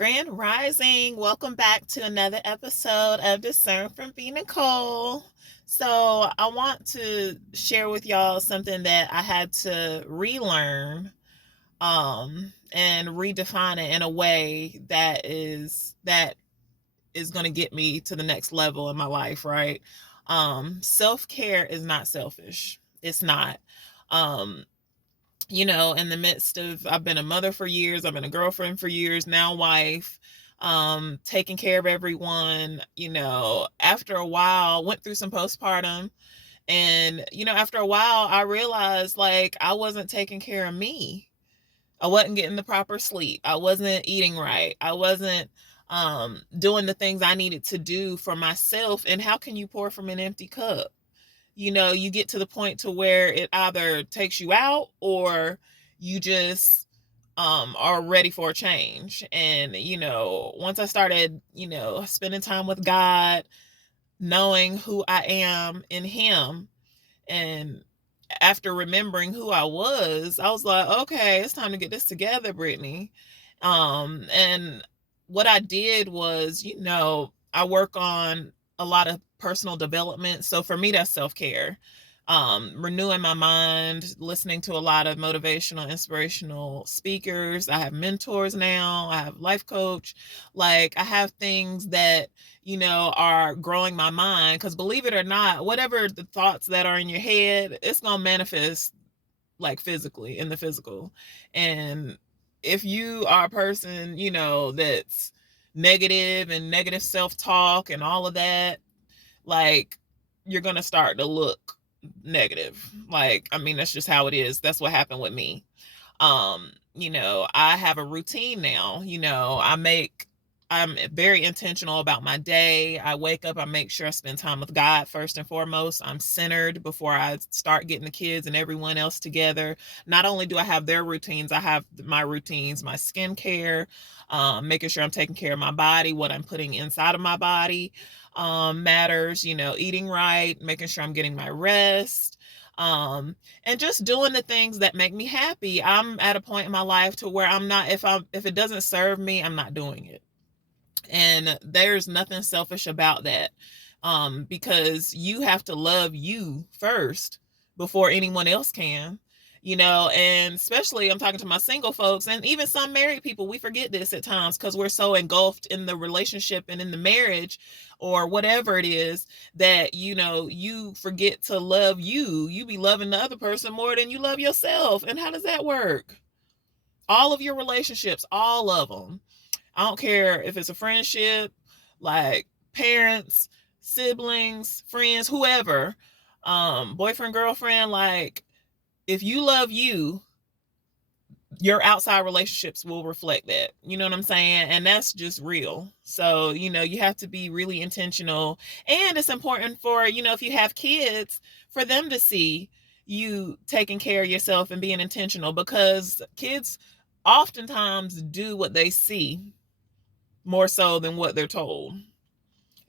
Grand Rising. Welcome back to another episode of Discern from Nicole. So, I want to share with y'all something that I had to relearn and redefine it in a way that is going to get me to the next level in my life, right? Self-care is not selfish. It's not. Um in the midst of, I've been a mother for years, I've been a girlfriend for years, now wife, taking care of everyone, after a while, went through some postpartum. And, after a while, I realized like I wasn't taking care of me. I wasn't getting the proper sleep. I wasn't eating right. I wasn't doing the things I needed to do for myself. And how can you pour from an empty cup? You get to the point to where it either takes you out or you just are ready for a change. And once I started spending time with God, knowing who I am in him, and after remembering who I was like, okay, it's time to get this together, Brittany. And what I did was, I work on a lot of personal development. So for me, that's self-care. Renewing my mind, listening to a lot of motivational, inspirational speakers. I have mentors now. I have life coach. Like, I have things that are growing my mind, because believe it or not, whatever the thoughts that are in your head, it's going to manifest like physically in the physical. And if you are a person, that's negative and negative self-talk and all of that, like, you're going to start to look negative. Like, I mean, that's just how it is. That's what happened with me. I have a routine now. I'm very intentional about my day. I wake up, I make sure I spend time with God first and foremost. I'm centered before I start getting the kids and everyone else together. Not only do I have their routines, I have my routines, my skincare, making sure I'm taking care of my body, what I'm putting inside of my body matters, eating right, making sure I'm getting my rest. And just doing the things that make me happy. I'm at a point in my life to where I'm not, if it doesn't serve me, I'm not doing it. And there's nothing selfish about that. Because you have to love you first before anyone else can. And especially I'm talking to my single folks, and even some married people, we forget this at times because we're so engulfed in the relationship and in the marriage or whatever it is, that you forget to love you. You be loving the other person more than you love yourself. And how does that work? All of your relationships, all of them, I don't care if it's a friendship, like parents, siblings, friends, whoever, boyfriend, girlfriend, like, if you love you, your outside relationships will reflect that. You know what I'm saying? And that's just real. So, you have to be really intentional. And it's important for, if you have kids, for them to see you taking care of yourself and being intentional, because kids oftentimes do what they see more so than what they're told.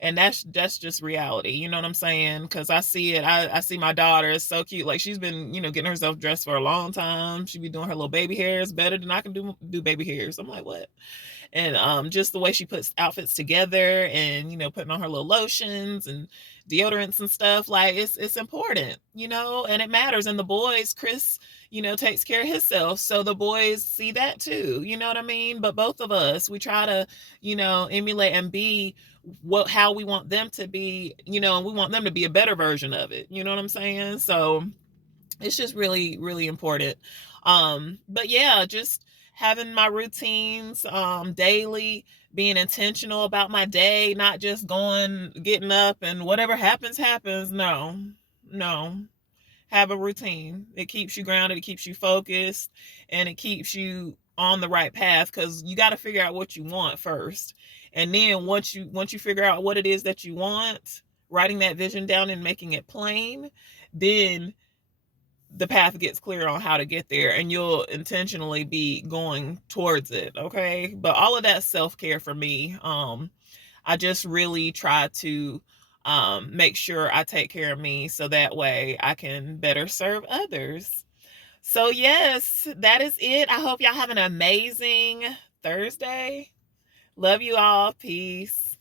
And that's just reality. You know what I'm saying? Because I see it. I see my daughter is so cute. Like, she's been, getting herself dressed for a long time. She be doing her little baby hairs better than I can do baby hairs. I'm like, what? And just the way she puts outfits together, and putting on her little lotions and deodorants and stuff, like, it's important, and it matters. And the boys, Chris, takes care of himself, so the boys see that too. You know what I mean? But both of us, we try to emulate and be how we want them to be, and we want them to be a better version of it. You know what I'm saying? So it's just really, really important. But yeah, just having my routines daily, being intentional about my day, not just getting up and whatever happens. No. Have a routine. It keeps you grounded, it keeps you focused, and it keeps you on the right path, because you got to figure out what you want first. And then once you figure out what it is that you want, writing that vision down and making it plain, then the path gets clear on how to get there, and you'll intentionally be going towards it. Okay. But all of that self-care for me, I just really try to make sure I take care of me, so that way I can better serve others. So yes, that is it. I hope y'all have an amazing Thursday. Love you all. Peace.